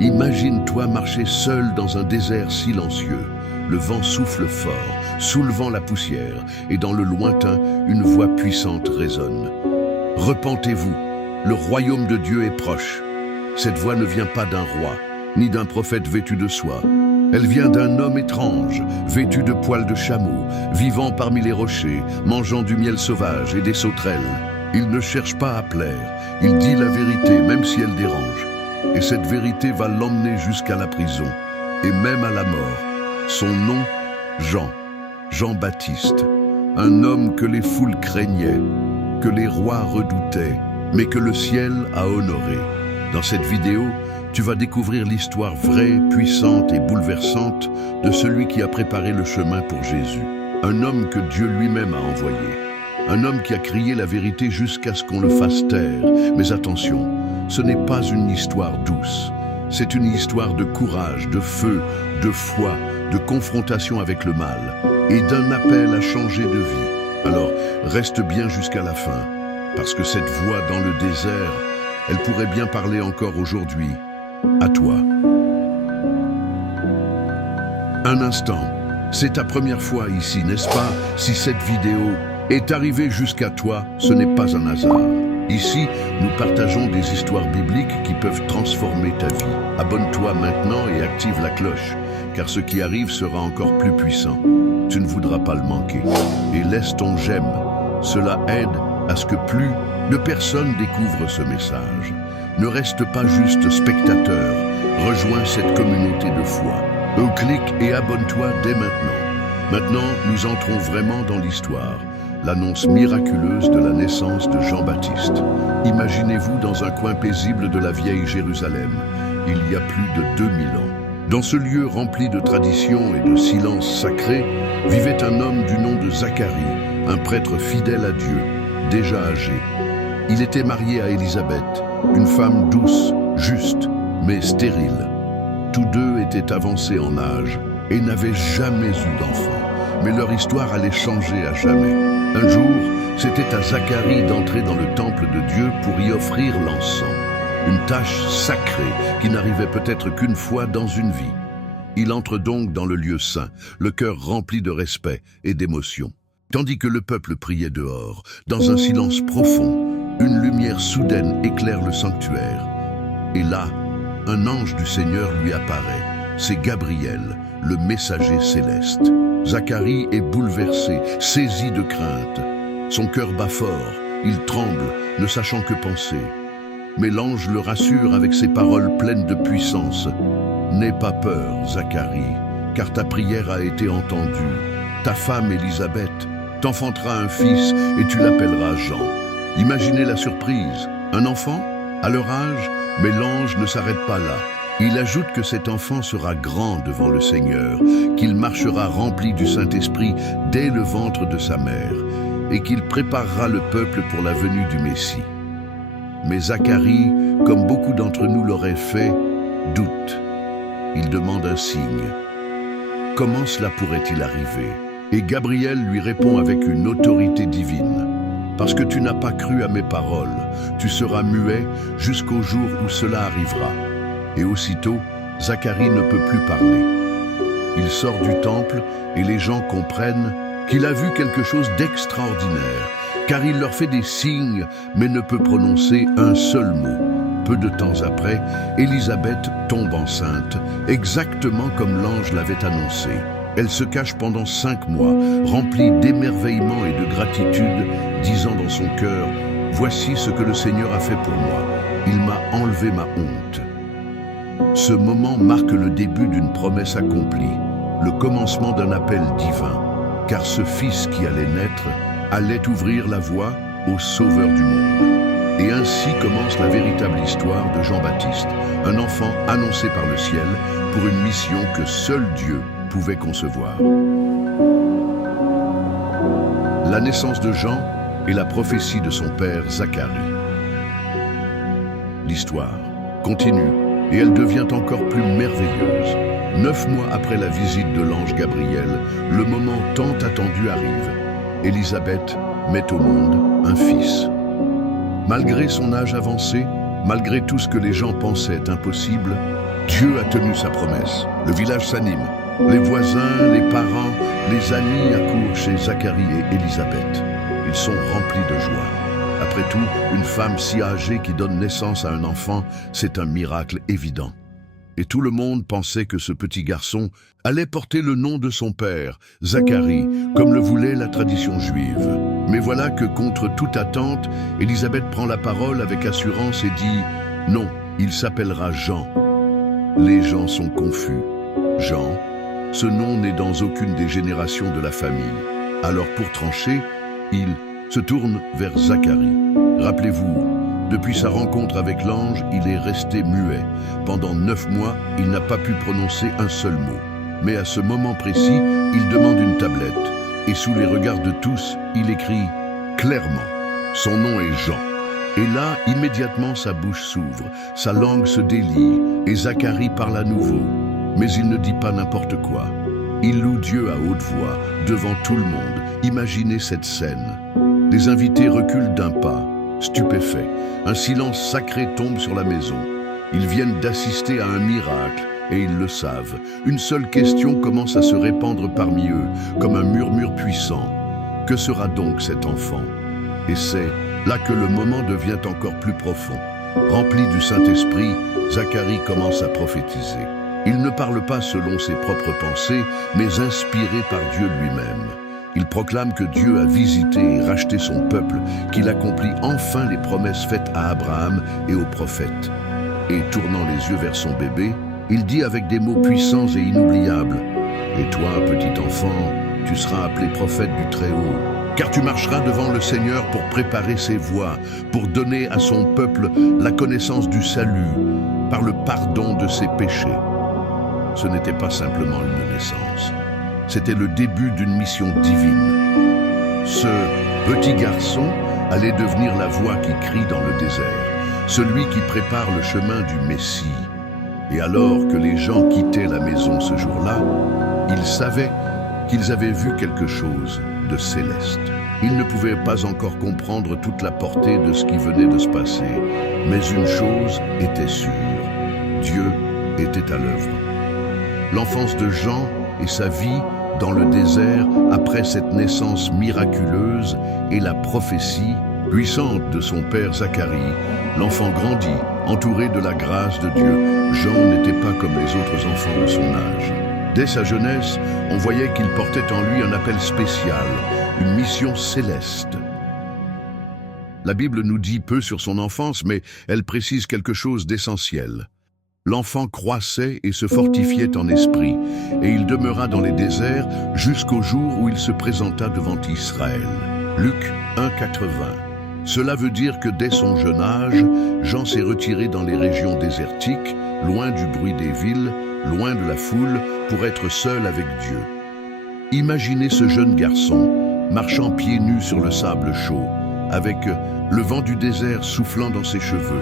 Imagine-toi marcher seul dans un désert silencieux. Le vent souffle fort, soulevant la poussière, et dans le lointain, une voix puissante résonne. Repentez-vous, le royaume de Dieu est proche. Cette voix ne vient pas d'un roi, ni d'un prophète vêtu de soie. Elle vient d'un homme étrange, vêtu de poils de chameau, vivant parmi les rochers, mangeant du miel sauvage et des sauterelles. Il ne cherche pas à plaire, il dit la vérité même si elle dérange. Et cette vérité va l'emmener jusqu'à la prison, et même à la mort. Son nom, Jean-Baptiste, un homme que les foules craignaient, que les rois redoutaient, mais que le ciel a honoré. Dans cette vidéo, tu vas découvrir l'histoire vraie, puissante et bouleversante de celui qui a préparé le chemin pour Jésus. Un homme que Dieu lui-même a envoyé. Un homme qui a crié la vérité jusqu'à ce qu'on le fasse taire. Mais attention, ce n'est pas une histoire douce. C'est une histoire de courage, de feu, de foi, de confrontation avec le mal et d'un appel à changer de vie. Alors, reste bien jusqu'à la fin, parce que cette voix dans le désert, elle pourrait bien parler encore aujourd'hui. À toi. Un instant, c'est ta première fois ici, n'est-ce pas? Si cette vidéo est arrivée jusqu'à toi, ce n'est pas un hasard. Ici, nous partageons des histoires bibliques qui peuvent transformer ta vie. Abonne-toi maintenant et active la cloche, car ce qui arrive sera encore plus puissant. Tu ne voudras pas le manquer. Et laisse ton j'aime. Cela aide à ce que plus de personnes découvrent ce message. Ne reste pas juste spectateur. Rejoins cette communauté de foi. Clique et abonne-toi dès maintenant. Maintenant, nous entrons vraiment dans l'histoire. L'annonce miraculeuse de la naissance de Jean-Baptiste. Imaginez-vous dans un coin paisible de la vieille Jérusalem, il y a plus de 2000 ans. Dans ce lieu rempli de traditions et de silence sacré, vivait un homme du nom de Zacharie, un prêtre fidèle à Dieu, déjà âgé. Il était marié à Élisabeth, une femme douce, juste, mais stérile. Tous deux étaient avancés en âge et n'avaient jamais eu d'enfant. Mais leur histoire allait changer à jamais. Un jour, c'était à Zacharie d'entrer dans le temple de Dieu pour y offrir l'encens. Une tâche sacrée qui n'arrivait peut-être qu'une fois dans une vie. Il entre donc dans le lieu saint, le cœur rempli de respect et d'émotion. Tandis que le peuple priait dehors, dans un silence profond, une lumière soudaine éclaire le sanctuaire. Et là, un ange du Seigneur lui apparaît. C'est Gabriel, le messager céleste. Zacharie est bouleversé, saisi de crainte. Son cœur bat fort, il tremble, ne sachant que penser. Mais l'ange le rassure avec ses paroles pleines de puissance. « N'aie pas peur, Zacharie, car ta prière a été entendue. Ta femme Élisabeth t'enfantera un fils et tu l'appelleras Jean. » Imaginez la surprise. Un enfant, à leur âge, mais l'ange ne s'arrête pas là. Il ajoute que cet enfant sera grand devant le Seigneur, qu'il marchera rempli du Saint-Esprit dès le ventre de sa mère, et qu'il préparera le peuple pour la venue du Messie. Mais Zacharie, comme beaucoup d'entre nous l'auraient fait, doute. Il demande un signe. Comment cela pourrait-il arriver? Et Gabriel lui répond avec une autorité divine. Parce que tu n'as pas cru à mes paroles, tu seras muet jusqu'au jour où cela arrivera. Et aussitôt, Zacharie ne peut plus parler. Il sort du temple et les gens comprennent qu'il a vu quelque chose d'extraordinaire, car il leur fait des signes, mais ne peut prononcer un seul mot. Peu de temps après, Élisabeth tombe enceinte, exactement comme l'ange l'avait annoncé. Elle se cache pendant 5 mois, remplie d'émerveillement et de gratitude, disant dans son cœur « Voici ce que le Seigneur a fait pour moi. Il m'a enlevé ma honte. » Ce moment marque le début d'une promesse accomplie, le commencement d'un appel divin, car ce fils qui allait naître allait ouvrir la voie au Sauveur du monde. Et ainsi commence la véritable histoire de Jean-Baptiste, un enfant annoncé par le ciel pour une mission que seul Dieu pouvait concevoir. La naissance de Jean et la prophétie de son père Zacharie. L'histoire continue et elle devient encore plus merveilleuse. 9 mois après la visite de l'ange Gabriel, le moment tant attendu arrive. Élisabeth met au monde un fils. Malgré son âge avancé, malgré tout ce que les gens pensaient impossible, Dieu a tenu sa promesse. Le village s'anime. Les voisins, les parents, les amis accourent chez Zacharie et Élisabeth. Ils sont remplis de joie. Après tout, une femme si âgée qui donne naissance à un enfant, c'est un miracle évident. Et tout le monde pensait que ce petit garçon allait porter le nom de son père, Zacharie, comme le voulait la tradition juive. Mais voilà que, contre toute attente, Élisabeth prend la parole avec assurance et dit « Non, il s'appellera Jean ». Les gens sont confus. Jean, ce nom n'est dans aucune des générations de la famille. Alors pour trancher, il se tourne vers Zacharie. Rappelez-vous, depuis sa rencontre avec l'ange, il est resté muet. Pendant 9 mois, il n'a pas pu prononcer un seul mot. Mais à ce moment précis, il demande une tablette. Et sous les regards de tous, il écrit clairement. Son nom est Jean. Et là, immédiatement, sa bouche s'ouvre, sa langue se délie, et Zacharie parle à nouveau. Mais il ne dit pas n'importe quoi. Il loue Dieu à haute voix, devant tout le monde. Imaginez cette scène. Les invités reculent d'un pas, stupéfaits. Un silence sacré tombe sur la maison. Ils viennent d'assister à un miracle, et ils le savent. Une seule question commence à se répandre parmi eux, comme un murmure puissant. Que sera donc cet enfant? Et c'est là que le moment devient encore plus profond. Rempli du Saint-Esprit, Zacharie commence à prophétiser. Il ne parle pas selon ses propres pensées, mais inspiré par Dieu lui-même. Il proclame que Dieu a visité et racheté son peuple, qu'il accomplit enfin les promesses faites à Abraham et aux prophètes. Et tournant les yeux vers son bébé, il dit avec des mots puissants et inoubliables « Et toi, petit enfant, tu seras appelé prophète du Très-Haut, car tu marcheras devant le Seigneur pour préparer ses voies, pour donner à son peuple la connaissance du salut, par le pardon de ses péchés. » Ce n'était pas simplement une naissance, c'était le début d'une mission divine. Ce petit garçon allait devenir la voix qui crie dans le désert, celui qui prépare le chemin du Messie. Et alors que les gens quittaient la maison ce jour-là, ils savaient qu'ils avaient vu quelque chose de céleste. Ils ne pouvaient pas encore comprendre toute la portée de ce qui venait de se passer, mais une chose était sûre, Dieu était à l'œuvre. L'enfance de Jean et sa vie dans le désert après cette naissance miraculeuse et la prophétie puissante de son père Zacharie, l'enfant grandit, entouré de la grâce de Dieu. Jean n'était pas comme les autres enfants de son âge. Dès sa jeunesse, on voyait qu'il portait en lui un appel spécial, une mission céleste. La Bible nous dit peu sur son enfance, mais elle précise quelque chose d'essentiel. L'enfant croissait et se fortifiait en esprit, et il demeura dans les déserts jusqu'au jour où il se présenta devant Israël. Luc 1,80. Cela veut dire que dès son jeune âge, Jean s'est retiré dans les régions désertiques, loin du bruit des villes, loin de la foule, pour être seul avec Dieu. Imaginez ce jeune garçon, marchant pieds nus sur le sable chaud, avec le vent du désert soufflant dans ses cheveux.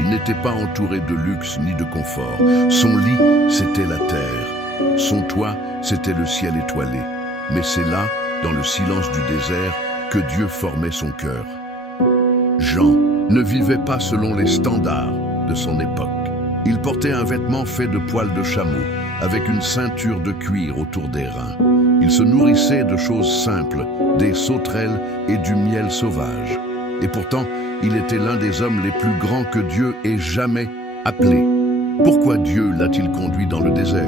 Il n'était pas entouré de luxe ni de confort. Son lit, c'était la terre. Son toit, c'était le ciel étoilé. Mais c'est là, dans le silence du désert, que Dieu formait son cœur. Jean ne vivait pas selon les standards de son époque. Il portait un vêtement fait de poils de chameau, avec une ceinture de cuir autour des reins. Il se nourrissait de choses simples, des sauterelles et du miel sauvage. Et pourtant, il était l'un des hommes les plus grands que Dieu ait jamais appelés. Pourquoi Dieu l'a-t-il conduit dans le désert?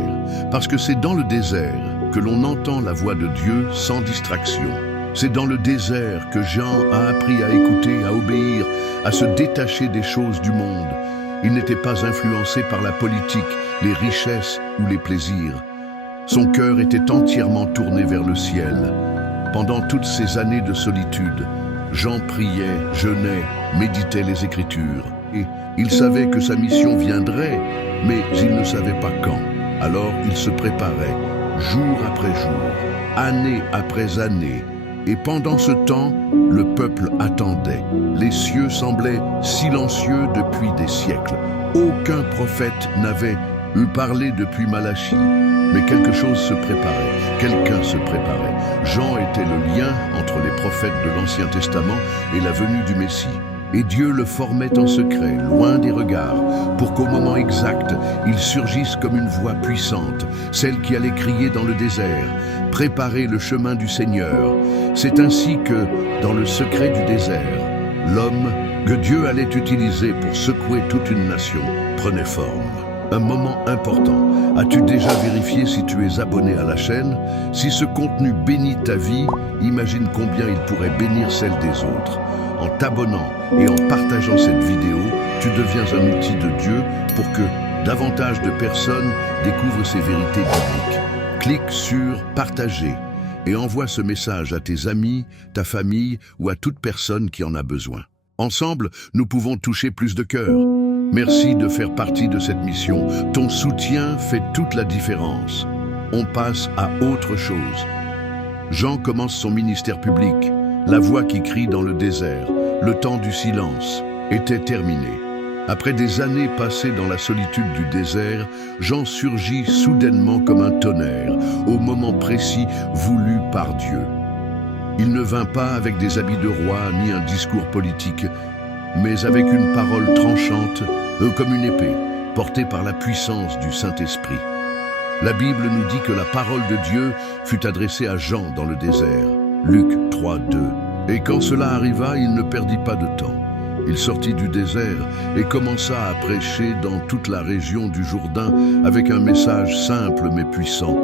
Parce que c'est dans le désert que l'on entend la voix de Dieu sans distraction. C'est dans le désert que Jean a appris à écouter, à obéir, à se détacher des choses du monde. Il n'était pas influencé par la politique, les richesses ou les plaisirs. Son cœur était entièrement tourné vers le ciel. Pendant toutes ces années de solitude, Jean priait, jeûnait, méditait les Écritures. Et il savait que sa mission viendrait, mais il ne savait pas quand. Alors il se préparait, jour après jour, année après année. Et pendant ce temps, le peuple attendait. Les cieux semblaient silencieux depuis des siècles. Aucun prophète n'avait eu parlé depuis Malachie. Mais quelque chose se préparait, quelqu'un se préparait. Jean était le lien entre les prophètes de l'Ancien Testament et la venue du Messie. Et Dieu le formait en secret, loin des regards, pour qu'au moment exact, il surgisse comme une voix puissante, celle qui allait crier dans le désert, « Préparez le chemin du Seigneur ». C'est ainsi que, dans le secret du désert, l'homme que Dieu allait utiliser pour secouer toute une nation prenait forme. Un moment important. As-tu déjà vérifié si tu es abonné à la chaîne? Si ce contenu bénit ta vie, imagine combien il pourrait bénir celle des autres. En t'abonnant et en partageant cette vidéo, tu deviens un outil de Dieu pour que davantage de personnes découvrent ces vérités bibliques. Clique sur « Partager » et envoie ce message à tes amis, ta famille ou à toute personne qui en a besoin. Ensemble, nous pouvons toucher plus de cœurs. Merci de faire partie de cette mission. Ton soutien fait toute la différence. On passe à autre chose. Jean commence son ministère public. La voix qui crie dans le désert, le temps du silence, était terminé. Après des années passées dans la solitude du désert, Jean surgit soudainement comme un tonnerre, au moment précis voulu par Dieu. Il ne vint pas avec des habits de roi ni un discours politique, mais avec une parole tranchante, comme une épée, portée par la puissance du Saint-Esprit. La Bible nous dit que la parole de Dieu fut adressée à Jean dans le désert. Luc 3, 2. Et quand cela arriva, il ne perdit pas de temps. Il sortit du désert et commença à prêcher dans toute la région du Jourdain avec un message simple mais puissant.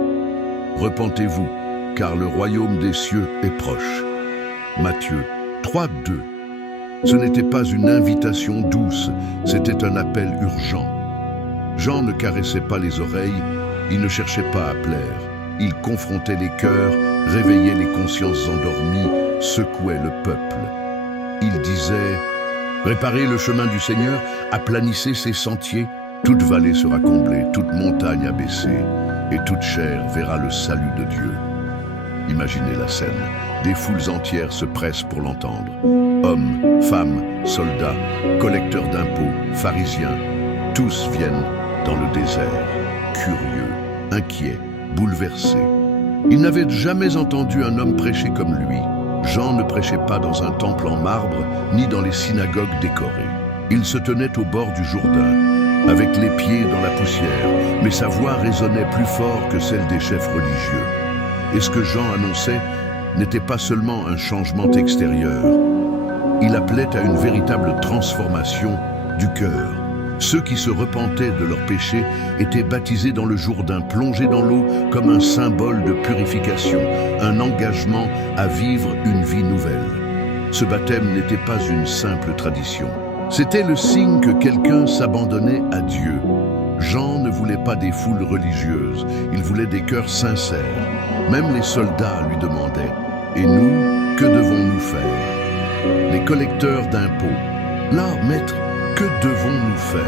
Repentez-vous, car le royaume des cieux est proche. Matthieu 3, 2. Ce n'était pas une invitation douce, c'était un appel urgent. Jean ne caressait pas les oreilles, il ne cherchait pas à plaire. Il confrontait les cœurs, réveillait les consciences endormies, secouait le peuple. Il disait « Préparez le chemin du Seigneur, aplanissez ses sentiers, toute vallée sera comblée, toute montagne abaissée, et toute chair verra le salut de Dieu. » Imaginez la scène. Des foules entières se pressent pour l'entendre. Hommes, femmes, soldats, collecteurs d'impôts, pharisiens, tous viennent dans le désert, curieux, inquiets, bouleversés. Ils n'avaient jamais entendu un homme prêcher comme lui. Jean ne prêchait pas dans un temple en marbre, ni dans les synagogues décorées. Il se tenait au bord du Jourdain, avec les pieds dans la poussière, mais sa voix résonnait plus fort que celle des chefs religieux. Et ce que Jean annonçait n'était pas seulement un changement extérieur. Il appelait à une véritable transformation du cœur. Ceux qui se repentaient de leurs péchés étaient baptisés dans le Jourdain, plongés dans l'eau comme un symbole de purification, un engagement à vivre une vie nouvelle. Ce baptême n'était pas une simple tradition. C'était le signe que quelqu'un s'abandonnait à Dieu. Jean ne voulait pas des foules religieuses, il voulait des cœurs sincères. Même les soldats lui demandaient « Et nous, que devons-nous faire ?» Les collecteurs d'impôts « Là, maître, que devons-nous faire ?»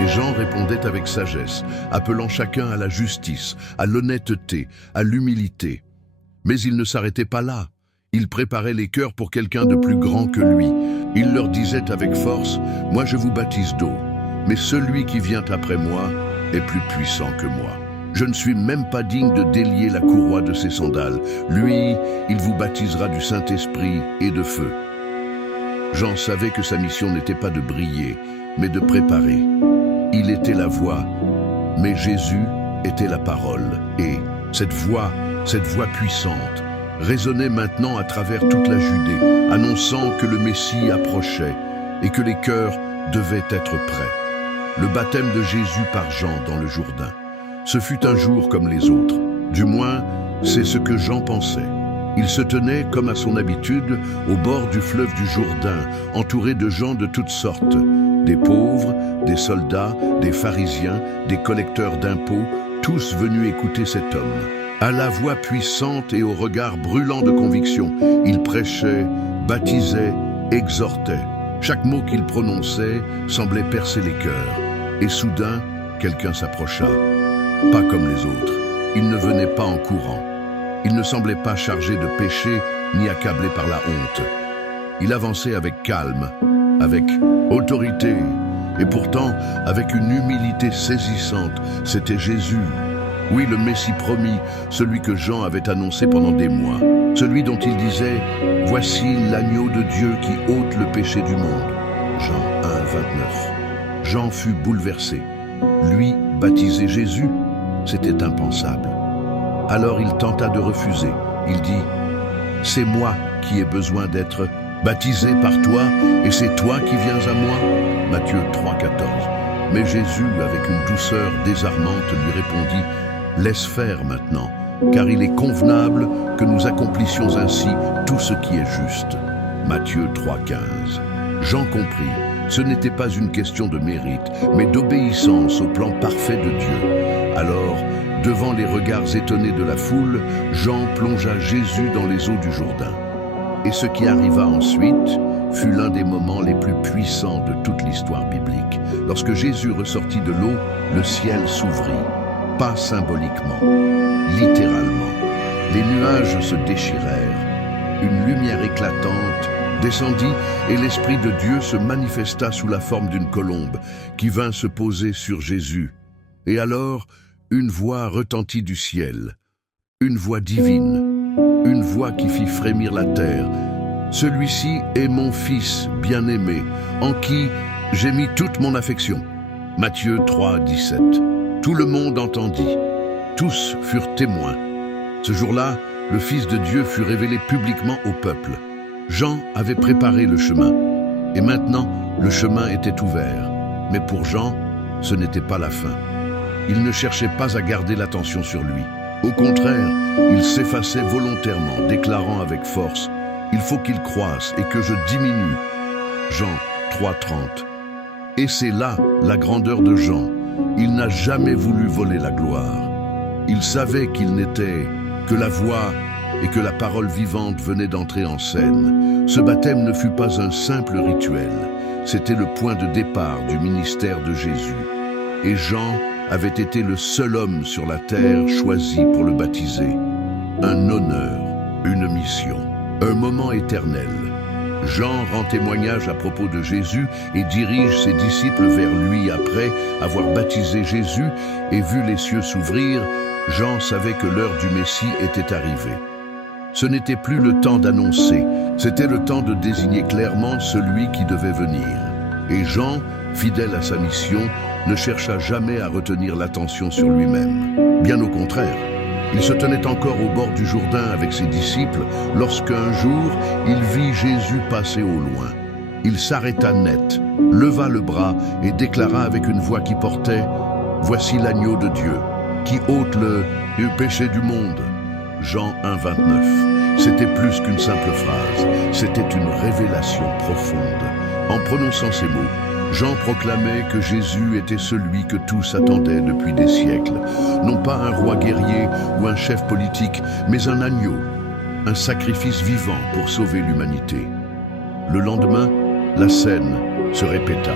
Et Jean répondait avec sagesse, appelant chacun à la justice, à l'honnêteté, à l'humilité. Mais il ne s'arrêtait pas là. Il préparait les cœurs pour quelqu'un de plus grand que lui. Il leur disait avec force « Moi je vous baptise d'eau, mais celui qui vient après moi est plus puissant que moi. Je ne suis même pas digne de délier la courroie de ses sandales. Lui, il vous baptisera du Saint-Esprit et de feu. » Jean savait que sa mission n'était pas de briller, mais de préparer. Il était la voix, mais Jésus était la parole. Et cette voix puissante, résonnait maintenant à travers toute la Judée, annonçant que le Messie approchait et que les cœurs devaient être prêts. Le baptême de Jésus par Jean dans le Jourdain. Ce fut un jour comme les autres. Du moins, c'est ce que Jean pensait. Il se tenait, comme à son habitude, au bord du fleuve du Jourdain, entouré de gens de toutes sortes. Des pauvres, des soldats, des pharisiens, des collecteurs d'impôts, tous venus écouter cet homme. À la voix puissante et au regard brûlant de conviction, il prêchait, baptisait, exhortait. Chaque mot qu'il prononçait semblait percer les cœurs. Et soudain, quelqu'un s'approcha. Pas comme les autres. Il ne venait pas en courant. Il ne semblait pas chargé de péché ni accablé par la honte. Il avançait avec calme, avec autorité, et pourtant avec une humilité saisissante. C'était Jésus. Oui, le Messie promis, celui que Jean avait annoncé pendant des mois. Celui dont il disait « Voici l'agneau de Dieu qui ôte le péché du monde ». Jean 1, 29. Jean fut bouleversé. Lui, baptiser Jésus, c'était impensable. Alors il tenta de refuser. Il dit, « C'est moi qui ai besoin d'être baptisé par toi, et c'est toi qui viens à moi » Matthieu 3,14. Mais Jésus, avec une douceur désarmante, lui répondit, « Laisse faire maintenant, car il est convenable que nous accomplissions ainsi tout ce qui est juste. » Matthieu 3,15. Jean comprit, ce n'était pas une question de mérite, mais d'obéissance au plan parfait de Dieu. Alors, devant les regards étonnés de la foule, Jean plongea Jésus dans les eaux du Jourdain. Et ce qui arriva ensuite fut l'un des moments les plus puissants de toute l'histoire biblique. Lorsque Jésus ressortit de l'eau, le ciel s'ouvrit. Pas symboliquement, littéralement. Les nuages se déchirèrent. Une lumière éclatante descendit et l'Esprit de Dieu se manifesta sous la forme d'une colombe qui vint se poser sur Jésus. Et alors, une voix retentit du ciel. Une voix divine. Une voix qui fit frémir la terre. « Celui-ci est mon Fils bien-aimé, en qui j'ai mis toute mon affection. » Matthieu 3, 17. Tout le monde entendit. Tous furent témoins. Ce jour-là, le Fils de Dieu fut révélé publiquement au peuple. Jean avait préparé le chemin. Et maintenant, le chemin était ouvert. Mais pour Jean, ce n'était pas la fin. Il ne cherchait pas à garder l'attention sur lui. Au contraire, il s'effaçait volontairement, déclarant avec force « Il faut qu'il croisse et que je diminue. » Jean 3,30. Et c'est là la grandeur de Jean. Il n'a jamais voulu voler la gloire. Il savait qu'il n'était que la voix et que la parole vivante venait d'entrer en scène. Ce baptême ne fut pas un simple rituel. C'était le point de départ du ministère de Jésus. Et Jean avait été le seul homme sur la terre choisi pour le baptiser. Un honneur, une mission, un moment éternel. Jean rend témoignage à propos de Jésus et dirige ses disciples vers lui après avoir baptisé Jésus et vu les cieux s'ouvrir. Jean savait que l'heure du Messie était arrivée. Ce n'était plus le temps d'annoncer, c'était le temps de désigner clairement celui qui devait venir. Et Jean, fidèle à sa mission, ne chercha jamais à retenir l'attention sur lui-même. Bien au contraire, il se tenait encore au bord du Jourdain avec ses disciples lorsqu'un jour, il vit Jésus passer au loin. Il s'arrêta net, leva le bras et déclara avec une voix qui portait « Voici l'agneau de Dieu, qui ôte le péché du monde ». Jean 1, 29. C'était plus qu'une simple phrase, c'était une révélation profonde. En prononçant ces mots, Jean proclamait que Jésus était celui que tous attendaient depuis des siècles. Non pas un roi guerrier ou un chef politique, mais un agneau, un sacrifice vivant pour sauver l'humanité. Le lendemain, la scène se répéta.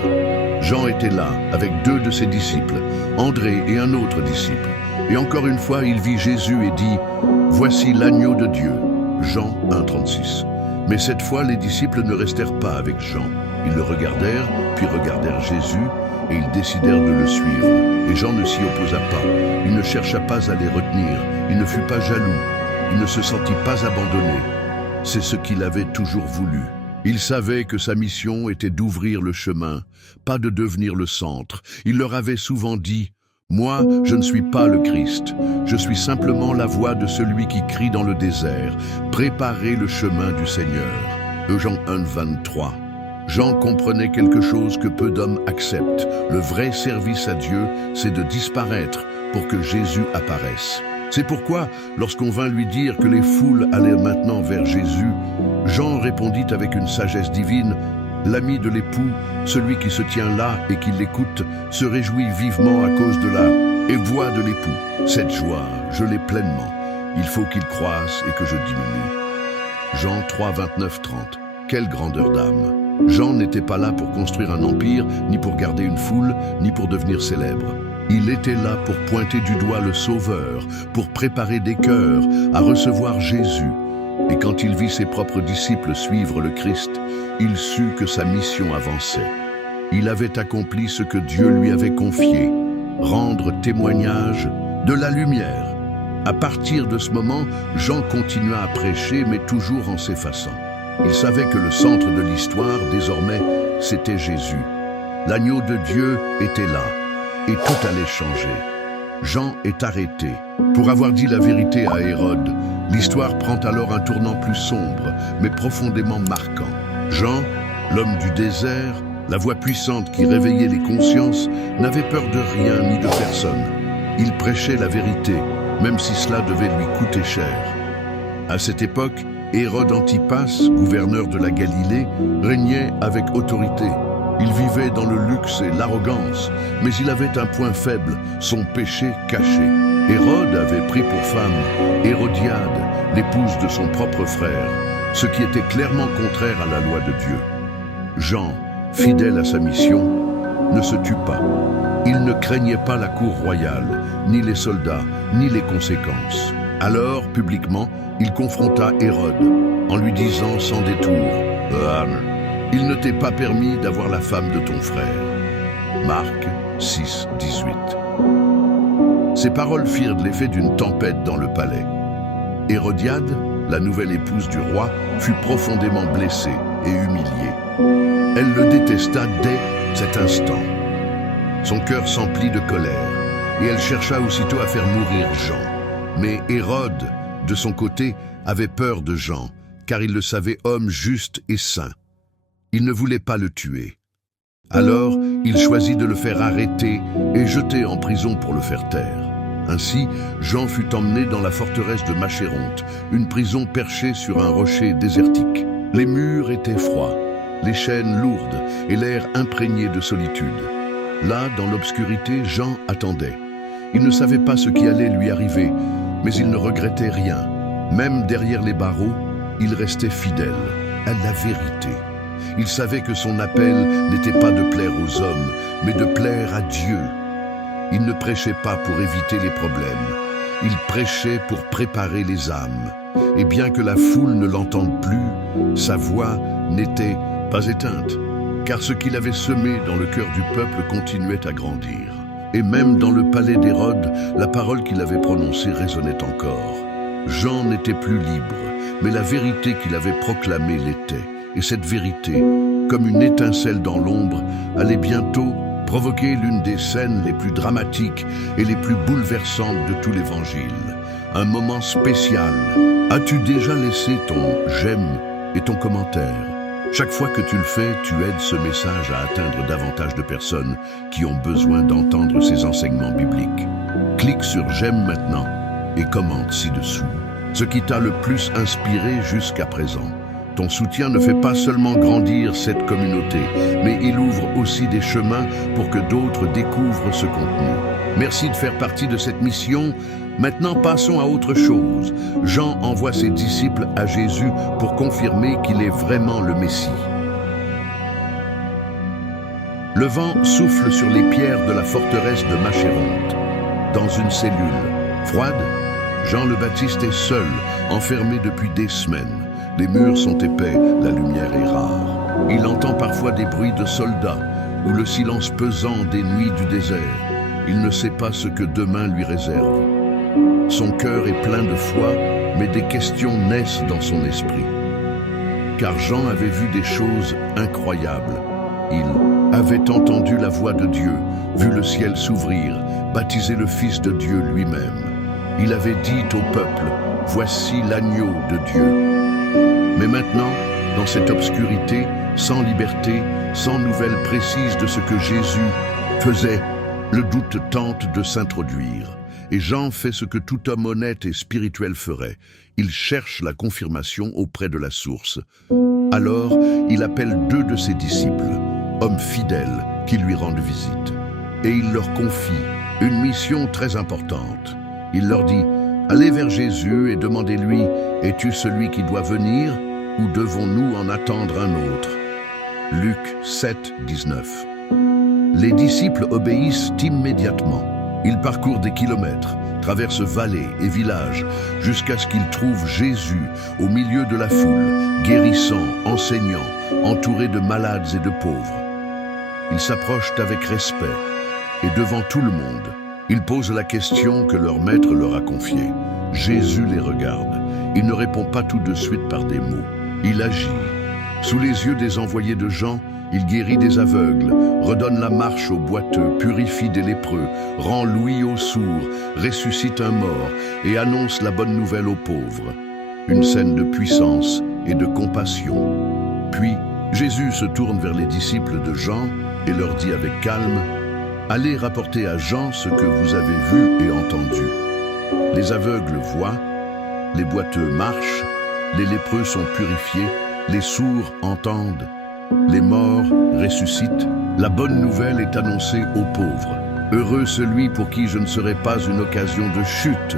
Jean était là avec deux de ses disciples, André et un autre disciple. Et encore une fois, il vit Jésus et dit « Voici l'agneau de Dieu ». Jean 1, 36. Mais cette fois, les disciples ne restèrent pas avec Jean. Ils le regardèrent, puis regardèrent Jésus, et ils décidèrent de le suivre. Et Jean ne s'y opposa pas. Il ne chercha pas à les retenir. Il ne fut pas jaloux. Il ne se sentit pas abandonné. C'est ce qu'il avait toujours voulu. Il savait que sa mission était d'ouvrir le chemin, pas de devenir le centre. Il leur avait souvent dit « Moi, je ne suis pas le Christ. Je suis simplement la voix de celui qui crie dans le désert. Préparez le chemin du Seigneur. » Jean 1, 23. Jean comprenait quelque chose que peu d'hommes acceptent. Le vrai service à Dieu, c'est de disparaître pour que Jésus apparaisse. C'est pourquoi, lorsqu'on vint lui dire que les foules allaient maintenant vers Jésus, Jean répondit avec une sagesse divine, « L'ami de l'époux, celui qui se tient là et qui l'écoute, se réjouit vivement à cause de la voix de l'époux. Cette joie, je l'ai pleinement. Il faut qu'il croisse et que je diminue. » Jean 3, 29, 30. Quelle grandeur d'âme! Jean n'était pas là pour construire un empire, ni pour garder une foule, ni pour devenir célèbre. Il était là pour pointer du doigt le Sauveur, pour préparer des cœurs à recevoir Jésus. Et quand il vit ses propres disciples suivre le Christ, il sut que sa mission avançait. Il avait accompli ce que Dieu lui avait confié, rendre témoignage de la lumière. À partir de ce moment, Jean continua à prêcher, mais toujours en s'effaçant. Il savait que le centre de l'histoire, désormais, c'était Jésus. L'agneau de Dieu était là, et tout allait changer. Jean est arrêté. Pour avoir dit la vérité à Hérode, l'histoire prend alors un tournant plus sombre, mais profondément marquant. Jean, l'homme du désert, la voix puissante qui réveillait les consciences, n'avait peur de rien ni de personne. Il prêchait la vérité, même si cela devait lui coûter cher. À cette époque, Hérode Antipas, gouverneur de la Galilée, régnait avec autorité. Il vivait dans le luxe et l'arrogance, mais il avait un point faible, son péché caché. Hérode avait pris pour femme Hérodiade, l'épouse de son propre frère, ce qui était clairement contraire à la loi de Dieu. Jean, fidèle à sa mission, ne se tue pas. Il ne craignait pas la cour royale, ni les soldats, ni les conséquences. Alors, publiquement, il confronta Hérode, en lui disant sans détour, « Il ne t'est pas permis d'avoir la femme de ton frère. » Marc 6, 18. Ces paroles firent l'effet d'une tempête dans le palais. Hérodiade, la nouvelle épouse du roi, fut profondément blessée et humiliée. Elle le détesta dès cet instant. Son cœur s'emplit de colère, et elle chercha aussitôt à faire mourir Jean. Mais Hérode, de son côté, avait peur de Jean, car il le savait homme juste et saint. Il ne voulait pas le tuer. Alors, il choisit de le faire arrêter et jeter en prison pour le faire taire. Ainsi, Jean fut emmené dans la forteresse de Machéronte, une prison perchée sur un rocher désertique. Les murs étaient froids, les chaînes lourdes et l'air imprégné de solitude. Là, dans l'obscurité, Jean attendait. Il ne savait pas ce qui allait lui arriver, mais il ne regrettait rien. Même derrière les barreaux, il restait fidèle à la vérité. Il savait que son appel n'était pas de plaire aux hommes, mais de plaire à Dieu. Il ne prêchait pas pour éviter les problèmes. Il prêchait pour préparer les âmes. Et bien que la foule ne l'entende plus, sa voix n'était pas éteinte, car ce qu'il avait semé dans le cœur du peuple continuait à grandir. Et même dans le palais d'Hérode, la parole qu'il avait prononcée résonnait encore. Jean n'était plus libre, mais la vérité qu'il avait proclamée l'était. Et cette vérité, comme une étincelle dans l'ombre, allait bientôt provoquer l'une des scènes les plus dramatiques et les plus bouleversantes de tout l'Évangile. Un moment spécial. As-tu déjà laissé ton « j'aime » et ton commentaire? Chaque fois que tu le fais, tu aides ce message à atteindre davantage de personnes qui ont besoin d'entendre ces enseignements bibliques. Clique sur « j'aime » maintenant et commente ci-dessous ce qui t'a le plus inspiré jusqu'à présent. Ton soutien ne fait pas seulement grandir cette communauté, mais il ouvre aussi des chemins pour que d'autres découvrent ce contenu. Merci de faire partie de cette mission. Maintenant, passons à autre chose. Jean envoie ses disciples à Jésus pour confirmer qu'il est vraiment le Messie. Le vent souffle sur les pierres de la forteresse de Machéronte. Dans une cellule froide, Jean le Baptiste est seul, enfermé depuis des semaines. Les murs sont épais, la lumière est rare. Il entend parfois des bruits de soldats ou le silence pesant des nuits du désert. Il ne sait pas ce que demain lui réserve. Son cœur est plein de foi, mais des questions naissent dans son esprit. Car Jean avait vu des choses incroyables. Il avait entendu la voix de Dieu, vu le ciel s'ouvrir, baptisé le Fils de Dieu lui-même. Il avait dit au peuple, « Voici l'agneau de Dieu ». Mais maintenant, dans cette obscurité, sans liberté, sans nouvelles précises de ce que Jésus faisait, le doute tente de s'introduire. Et Jean fait ce que tout homme honnête et spirituel ferait. Il cherche la confirmation auprès de la source. Alors, il appelle 2 de ses disciples, hommes fidèles, qui lui rendent visite. Et il leur confie une mission très importante. Il leur dit, « Allez vers Jésus et demandez-lui, « Es-tu celui qui doit venir ou devons-nous en attendre un autre ?» Luc 7, 19. Les disciples obéissent immédiatement. Ils parcourent des kilomètres, traversent vallées et villages, jusqu'à ce qu'ils trouvent Jésus au milieu de la foule, guérissant, enseignant, entouré de malades et de pauvres. Ils s'approchent avec respect et devant tout le monde, ils posent la question que leur maître leur a confiée. Jésus les regarde. Il ne répond pas tout de suite par des mots. Il agit. Sous les yeux des envoyés de Jean, Il guérit des aveugles, redonne la marche aux boiteux, purifie des lépreux, rend l'ouïe aux sourds, ressuscite un mort et annonce la bonne nouvelle aux pauvres. Une scène de puissance et de compassion. Puis, Jésus se tourne vers les disciples de Jean et leur dit avec calme, « Allez rapporter à Jean ce que vous avez vu et entendu. Les aveugles voient, les boiteux marchent, les lépreux sont purifiés, les sourds entendent, les morts ressuscitent. La bonne nouvelle est annoncée aux pauvres. Heureux celui pour qui je ne serai pas une occasion de chute. »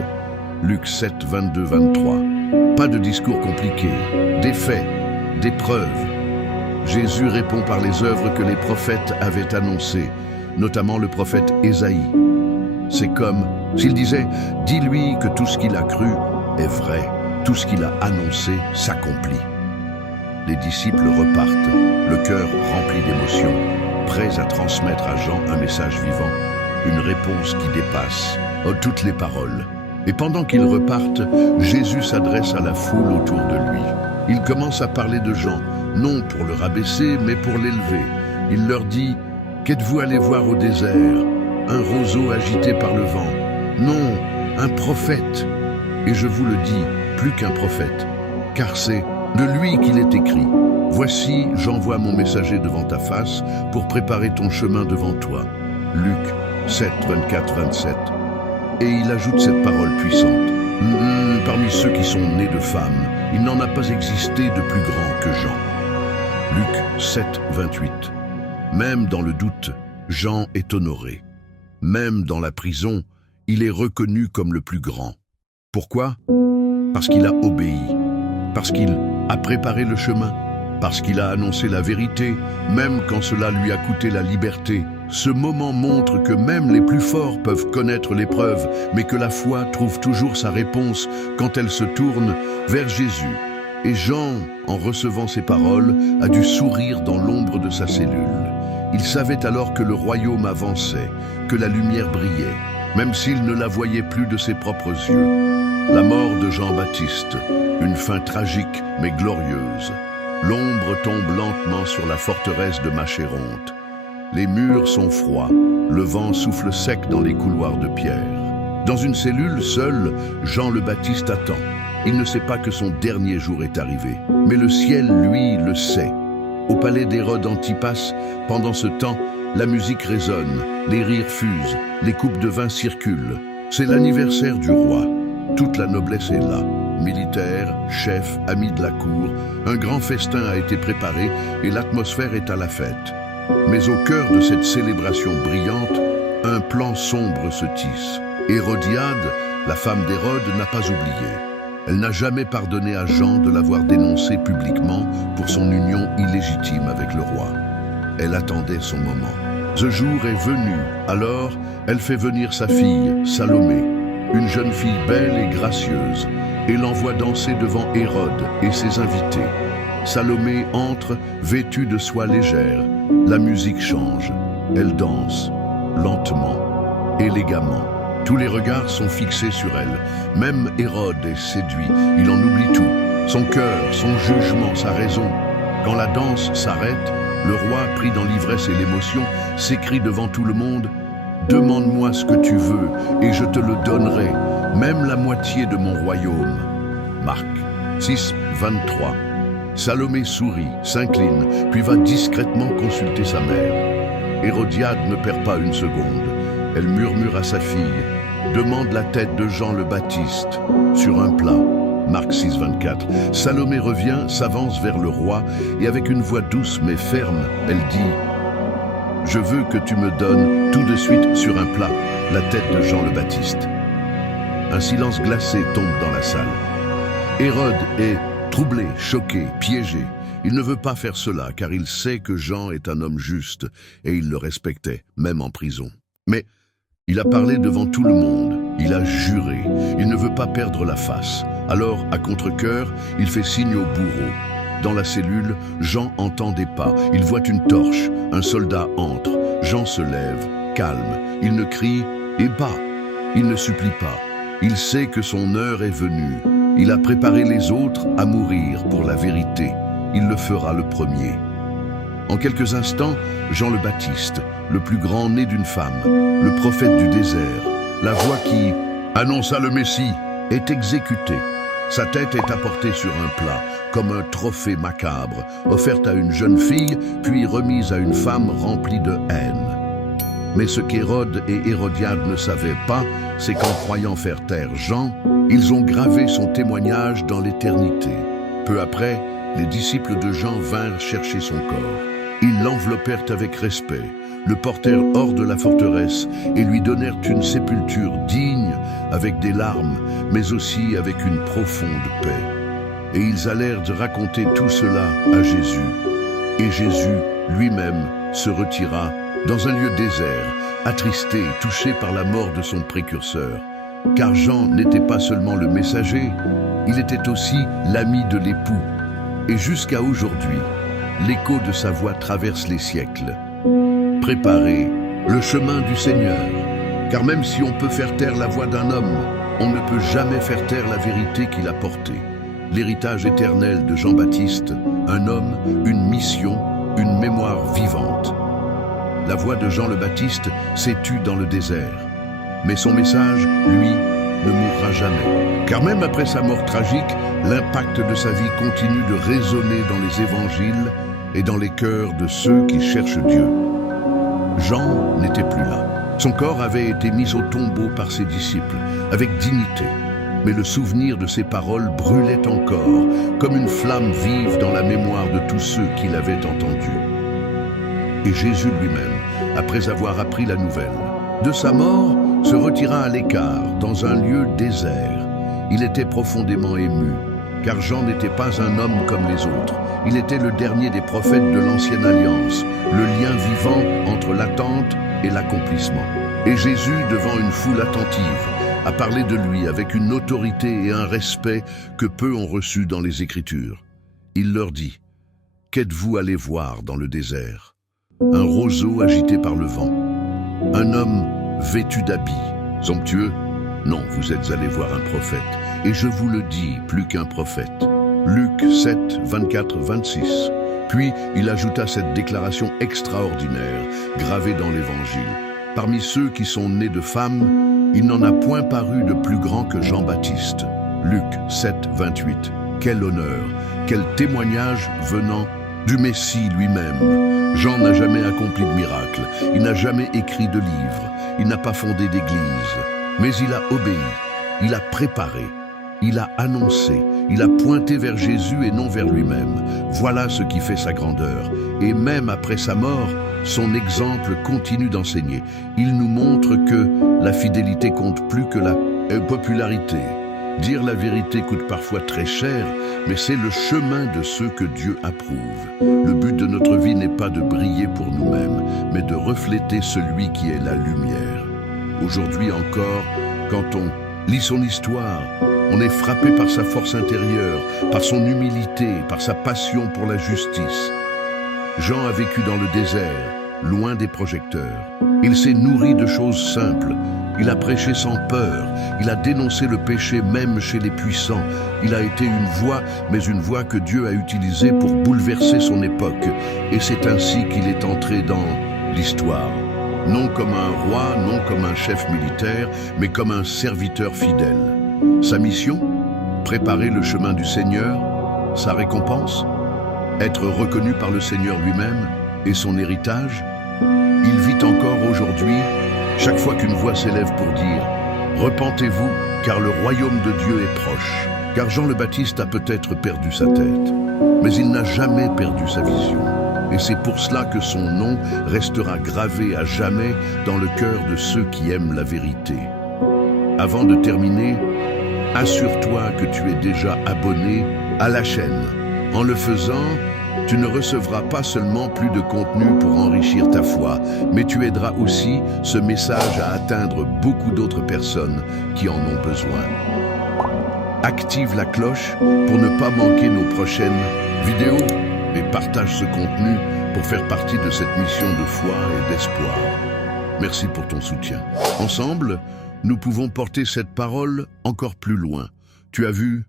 Luc 7, 22-23. Pas de discours compliqué, des faits, des preuves. Jésus répond par les œuvres que les prophètes avaient annoncées, notamment le prophète Ésaïe. C'est comme s'il disait « Dis-lui que tout ce qu'il a cru est vrai, tout ce qu'il a annoncé s'accomplit. » Les disciples repartent, le cœur rempli d'émotion, prêts à transmettre à Jean un message vivant, une réponse qui dépasse toutes les paroles. Et pendant qu'ils repartent, Jésus s'adresse à la foule autour de lui. Il commence à parler de Jean, non pour le rabaisser, mais pour l'élever. Il leur dit « Qu'êtes-vous allé voir au désert? Un roseau agité par le vent? Non, un prophète. Et je vous le dis, plus qu'un prophète, car c'est de lui qu'il est écrit. Voici, j'envoie mon messager devant ta face pour préparer ton chemin devant toi. » Luc 7, 24-27. Et il ajoute cette parole puissante. Parmi ceux qui sont nés de femmes, il n'en a pas existé de plus grand que Jean. Luc 7, 28. Même dans le doute, Jean est honoré. Même dans la prison, il est reconnu comme le plus grand. Pourquoi? Parce qu'il a obéi, parce qu'il a préparé le chemin, parce qu'il a annoncé la vérité, même quand cela lui a coûté la liberté. Ce moment montre que même les plus forts peuvent connaître l'épreuve, mais que la foi trouve toujours sa réponse quand elle se tourne vers Jésus. Et Jean, en recevant ces paroles, a dû sourire dans l'ombre de sa cellule. Il savait alors que le royaume avançait, que la lumière brillait, même s'il ne la voyait plus de ses propres yeux. La mort de Jean-Baptiste, une fin tragique mais glorieuse. L'ombre tombe lentement sur la forteresse de Machéronte. Les murs sont froids, le vent souffle sec dans les couloirs de pierre. Dans une cellule, seul, Jean le Baptiste attend. Il ne sait pas que son dernier jour est arrivé, mais le ciel, lui, le sait. Au palais d'Hérode Antipas, pendant ce temps, la musique résonne, les rires fusent, les coupes de vin circulent. C'est l'anniversaire du roi. Toute la noblesse est là. Militaires, chefs, amis de la cour, un grand festin a été préparé et l'atmosphère est à la fête. Mais au cœur de cette célébration brillante, un plan sombre se tisse. Hérodiade, la femme d'Hérode, n'a pas oublié. Elle n'a jamais pardonné à Jean de l'avoir dénoncé publiquement pour son union illégitime avec le roi. Elle attendait son moment. Ce jour est venu, alors elle fait venir sa fille, Salomé, une jeune fille belle et gracieuse, et l'envoie danser devant Hérode et ses invités. Salomé entre, vêtue de soie légère. La musique change. Elle danse, lentement, élégamment. Tous les regards sont fixés sur elle. Même Hérode est séduit. Il en oublie tout. Son cœur, son jugement, sa raison. Quand la danse s'arrête, le roi, pris dans l'ivresse et l'émotion, s'écrie devant tout le monde « Demande-moi ce que tu veux, et je te le donnerai, même la moitié de mon royaume. » Marc 6, 23. Salomé sourit, s'incline, puis va discrètement consulter sa mère. Hérodiade ne perd pas une seconde. Elle murmure à sa fille, demande la tête de Jean le Baptiste, sur un plat. Marc 6, 24. Salomé revient, s'avance vers le roi, et avec une voix douce mais ferme, elle dit « Je veux que tu me donnes tout de suite sur un plat la tête de Jean le Baptiste. » Un silence glacé tombe dans la salle. Hérode est troublé, choqué, piégé. Il ne veut pas faire cela, car il sait que Jean est un homme juste, et il le respectait, même en prison. Mais il a parlé devant tout le monde, il a juré, il ne veut pas perdre la face. Alors, à contre-cœur, il fait signe au bourreau. Dans la cellule, Jean entend des pas, il voit une torche, un soldat entre. Jean se lève, calme, il ne crie et bat, il ne supplie pas. Il sait que son heure est venue. Il a préparé les autres à mourir pour la vérité. Il le fera le premier. En quelques instants, Jean le Baptiste, le plus grand né d'une femme, le prophète du désert, la voix qui annonça le Messie, est exécuté. Sa tête est apportée sur un plat, comme un trophée macabre, offerte à une jeune fille, puis remise à une femme remplie de haine. Mais ce qu'Hérode et Hérodiade ne savaient pas, c'est qu'en croyant faire taire Jean, ils ont gravé son témoignage dans l'éternité. Peu après, les disciples de Jean vinrent chercher son corps. Ils l'enveloppèrent avec respect, le portèrent hors de la forteresse et lui donnèrent une sépulture digne avec des larmes, mais aussi avec une profonde paix. Et ils allèrent raconter tout cela à Jésus. Et Jésus lui-même se retira dans un lieu désert, attristé et touché par la mort de son précurseur. Car Jean n'était pas seulement le messager, il était aussi l'ami de l'époux. Et jusqu'à aujourd'hui, l'écho de sa voix traverse les siècles. Préparez le chemin du Seigneur, car même si on peut faire taire la voix d'un homme, on ne peut jamais faire taire la vérité qu'il a portée. L'héritage éternel de Jean-Baptiste, un homme, une mission, une mémoire vivante. La voix de Jean le Baptiste s'est tue dans le désert, mais son message, lui, ne mourra jamais. Car même après sa mort tragique, l'impact de sa vie continue de résonner dans les évangiles et dans les cœurs de ceux qui cherchent Dieu. Jean n'était plus là. Son corps avait été mis au tombeau par ses disciples, avec dignité. Mais le souvenir de ses paroles brûlait encore, comme une flamme vive dans la mémoire de tous ceux qui l'avaient entendu. Et Jésus lui-même, après avoir appris la nouvelle de sa mort, se retira à l'écart, dans un lieu désert. Il était profondément ému, car Jean n'était pas un homme comme les autres. Il était le dernier des prophètes de l'Ancienne Alliance, le lien vivant entre l'attente et l'accomplissement. Et Jésus, devant une foule attentive, a parlé de lui avec une autorité et un respect que peu ont reçus dans les Écritures. Il leur dit: « Qu'êtes-vous allés voir dans le désert ? Un roseau agité par le vent. Un homme vêtu d'habits somptueux ? Non, vous êtes allés voir un prophète. Et je vous le dis, plus qu'un prophète. » Luc 7, 24, 26. Puis il ajouta cette déclaration extraordinaire, gravée dans l'Évangile. Parmi ceux qui sont nés de femmes, il n'en a point paru de plus grand que Jean-Baptiste. Luc 7, 28. Quel honneur, quel témoignage venant du Messie lui-même. Jean n'a jamais accompli de miracle, il n'a jamais écrit de livre, il n'a pas fondé d'église, mais il a obéi, il a préparé, il a annoncé, il a pointé vers Jésus et non vers lui-même. Voilà ce qui fait sa grandeur. Et même après sa mort, son exemple continue d'enseigner. Il nous montre que la fidélité compte plus que la popularité. Dire la vérité coûte parfois très cher, mais c'est le chemin de ceux que Dieu approuve. Le but de notre vie n'est pas de briller pour nous-mêmes, mais de refléter celui qui est la lumière. Aujourd'hui encore, quand on lit son histoire, on est frappé par sa force intérieure, par son humilité, par sa passion pour la justice. Jean a vécu dans le désert, loin des projecteurs. Il s'est nourri de choses simples. Il a prêché sans peur. Il a dénoncé le péché même chez les puissants. Il a été une voix, mais une voix que Dieu a utilisée pour bouleverser son époque. Et c'est ainsi qu'il est entré dans l'histoire. Non comme un roi, non comme un chef militaire, mais comme un serviteur fidèle. Sa mission ? Préparer le chemin du Seigneur. Sa récompense ? Être reconnu par le Seigneur lui-même et son héritage. Il vit encore aujourd'hui, chaque fois qu'une voix s'élève pour dire « Repentez-vous, car le royaume de Dieu est proche ». Car Jean le Baptiste a peut-être perdu sa tête, mais il n'a jamais perdu sa vision. Et c'est pour cela que son nom restera gravé à jamais dans le cœur de ceux qui aiment la vérité. Avant de terminer, assure-toi que tu es déjà abonné à la chaîne. En le faisant, tu ne recevras pas seulement plus de contenu pour enrichir ta foi, mais tu aideras aussi ce message à atteindre beaucoup d'autres personnes qui en ont besoin. Active la cloche pour ne pas manquer nos prochaines vidéos et partage ce contenu pour faire partie de cette mission de foi et d'espoir. Merci pour ton soutien. Ensemble, nous pouvons porter cette parole encore plus loin. Tu as vu ?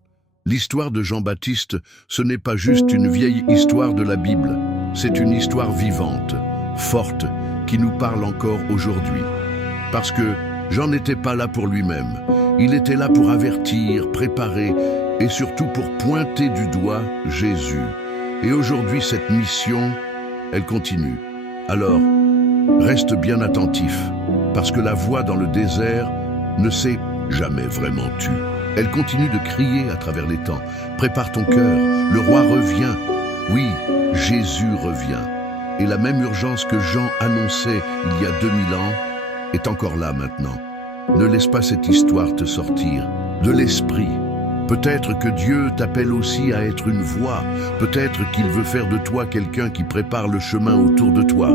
L'histoire de Jean-Baptiste, ce n'est pas juste une vieille histoire de la Bible. c'est une histoire vivante, forte, qui nous parle encore aujourd'hui. Parce que Jean n'était pas là pour lui-même. Il était là pour avertir, préparer et surtout pour pointer du doigt Jésus. Et aujourd'hui, cette mission, elle continue. Alors, reste bien attentif, parce que la voix dans le désert ne s'est jamais vraiment tue. Elle continue de crier à travers les temps. Prépare ton cœur, le roi revient. Oui, Jésus revient. Et la même urgence que Jean annonçait il y a 2000 ans est encore là maintenant. Ne laisse pas cette histoire te sortir de l'esprit. Peut-être que Dieu t'appelle aussi à être une voix. Peut-être qu'il veut faire de toi quelqu'un qui prépare le chemin autour de toi.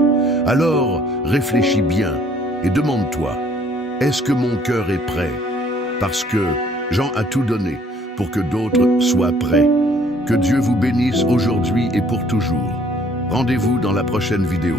Alors, réfléchis bien et demande-toi, est-ce que mon cœur est prêt? Parce que Jean a tout donné pour que d'autres soient prêts. Que Dieu vous bénisse aujourd'hui et pour toujours. Rendez-vous dans la prochaine vidéo.